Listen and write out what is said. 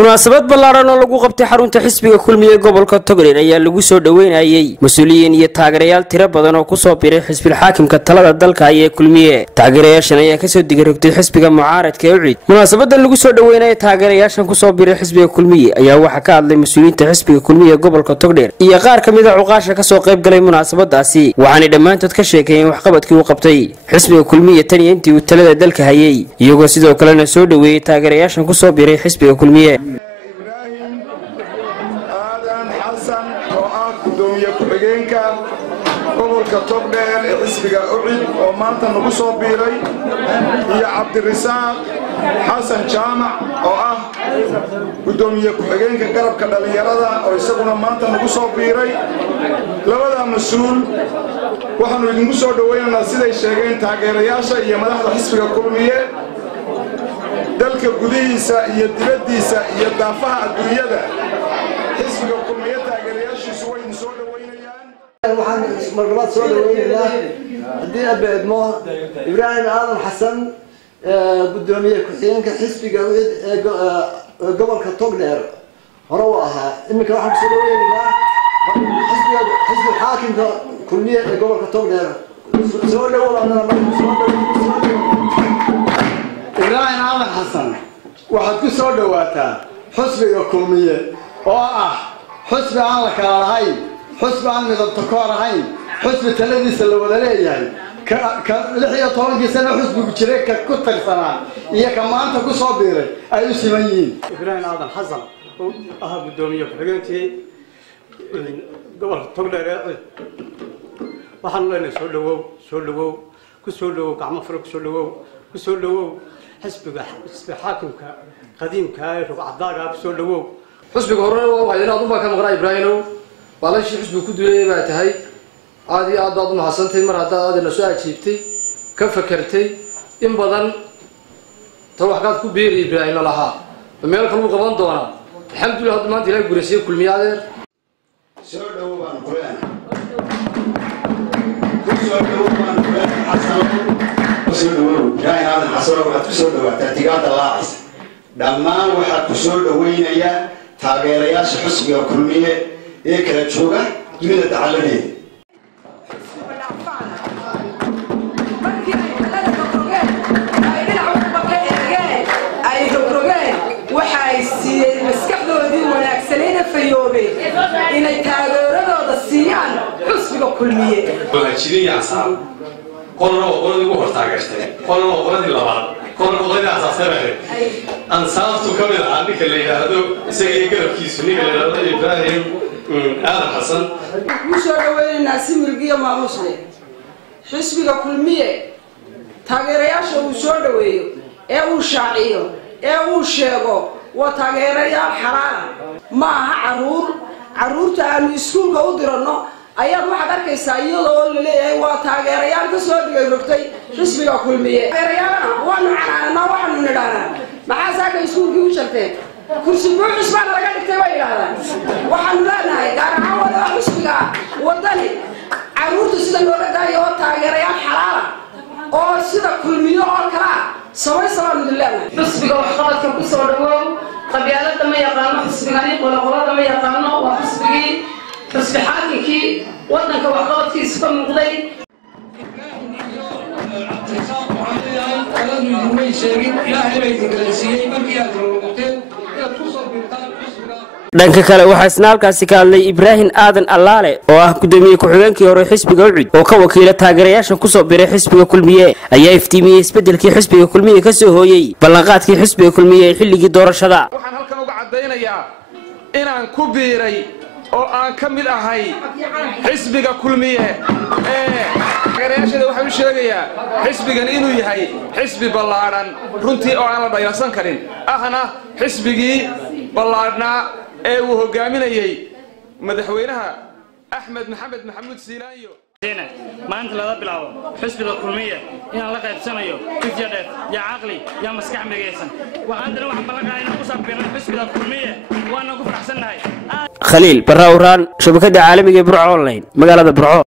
munaasabad ballaaran oo lagu qabtay xarunta xisbiga kulmiye gobolka Togdheer ayaa lagu soo dhaweynayay mas'uuliyiin iyo taageerayaal tiro badan oo ku soo biiray xisbiga xaakimka talada dalka ee kulmiye. Taageerayaashan ayaa ka soo digarogtay xisbiga mucaaradka ee UCID. Munaasabadan lagu soo dhaweynayay taageerayaashan ku soo biiray xisbiga kulmiye ayaa waxa ka hadlay mas'uuliyiinta xisbiga kulmiye gobolka Togdheer iyo qaar kamid ah cuqaasha ka soo qayb galay munaasabadaasi, waxaana dhamaantood ka sheekeeyeen waxqabadkii uu qabtay xisbiga kulmiye tan iyo intii uu talada dalka hayay, iyagoo sidoo kalena soo dhaweeyay taageerayaashan ku soo biiray xisbiga kulmiye. gobolka Togdheer ee xisbiga UCID oo maanta nagu soo biiray iyo Cabdirasaaq Xasan Jaamac oo ah gudoomiye ku-xigeenka garabka dhalinyarada oo isaguna maanta nagu soo biiray. labada mas'uul waxaanu idinku soo dhaweynaynaa siday sheegeen taageerayaasha iyo madaxda xisbiga kulmiye dalka gudihiisa iyo dibadiisa iyo daafaha adduunyada. xisbiga kulmiye taageerayaashiisu way soo dhaweynayaan. waxaan marlabaad soo dhaweynaa haddii abeedmo Ibrahim Aadan Xasan gudoomiye ku-xigeenka xisbiga gobolka Togdheer hore u ahaa. iminka waxaan soo dhaweynaa xisbiga xaakimka kulmiye ee gobolka Togdheer. soo dhawaadana Ibrahim Aadan Xasan waxaad ku soo dhawaataa xisbiga kulmiye oo ah xisbi aan la kala lahayn, xisbi aan midabta ka ahayn, xisbi taladiisa la wada leeyahay, ka 16 sano xisbigu jiray ka ku tirsanaa iyo ka maanta ku soo biiray ay u siman yihiin. Ibrahim Aadan Xasan oo ah gudoomiye ku-xigeenkii gobolka Togdheer waxaan leenahay soo dhawow ku soo dhawow gacmo furo ku soo dhawow xisbiga xaakimka qadiimka ee ruucadaaga ku soo dhawow. xisbiga hore waa inaad u ka maqnaa Ibraahimow balaashii xisbiga ku duulay baa tahay aad iyo aad u mahadsantahay mar hadda aad soo ajiibtay ka fakartay in badan tawaxaad ku beeri Ibraahim lahaa meel kale uu qaban doona. alxamdulillah hadda maanta ilaa guuraysiin kulmiyadeer soo dhawaan quraan soo dhawaan quraan xasan soo dhawaan Ibrahim Aadan Xasan waxaad ku soo dhawaataa tigaada laacis dhammaan waxaad ku soo dhaweynaya taageerayaasha xisbiga kulmiye ee kala jooga dunida dacaladeeda. waxay siiyeen maskaxdoodii wanaagsanayna fayoobay inay taageeradooda siiyaan xisbiga kulmiye. waajibiyaan qolna qoladii ugu hortaageertay qolna qoladii labaad qolna qoladii asaasay ansaaftu kamid ah ninka la yiraahdo isaga garabkiisu ninka la yiraahdo Ibrahim Aadan Xasan. ku soo dhaweynaa si milkiya maamusle xisbiga kulmiye taageerayaasha uu soo dhaweeyo ee uu shaaciyo ee uu sheego waa taageerayaal xaraana ma aha caruurta aanu iskuulka u dirano ayaad waxaad arkaysaa iyadoo la leeyahay waa taageerayaal ka soo digarogtay xisbiga kulmiye. taageerayaalana waanu canaanaa waxaanu nidhahnaa maxaa saaka iskuulkii u jarteen kursi buuxis baana laga dhigtay bay yidhaahdaan. waxaanu leenahay gaar ahaan wada xisbiga wadani caruurta sida looga daayo oo taageerayaal xalaala oo sida kulmiye oo kala xisbiga waxqabadka ku soo dhawow. qabyaalada ma yaqaano xisbigani qolada ma yaqaano waa xisbi xaakimkii wadanka waxqabadkiisa ka muuqday. dhanka kale waxaa isna halkaasi ka hadlay Ibrahim Aadan Allaale oo ah gudoomiye ku-xigeenkii hore xisbiga UCID oo ka wakiila taageerayaashan ku soo biiray xisbiga kulmiye ayaa iftiimiyay isbedelkii xisbiga kulmiye ka soo hooyay ballanqaadkii xisbiga kulmiye ee xilligii doorashada. waxaan halkan uga cadeynayaa inaan ku biiray oo aan ka mid ahay xisbiga kulmiye taageerayaashada waxaan u sheegayaa xisbigan inuu yahay xisbi ballaaran runtii oo aan la dhayalsan karin ahna xisbigii ballaarnaa ee uu hogaaminayay madaxweynaha Axmed Maxamed Maxamuud Siilaanyo. maanta laga bilaabo xisbiga kulmiye inaan la qaybsanayo fikradeed ya aqli ya maskax midaysan waxaan ballanqaadnaa ku saabsan xisbiga kulmiye waana ku faraxsanahay. Khaliil Barrawraan shabakada caalamiga ee Burco Online magaalada Burco.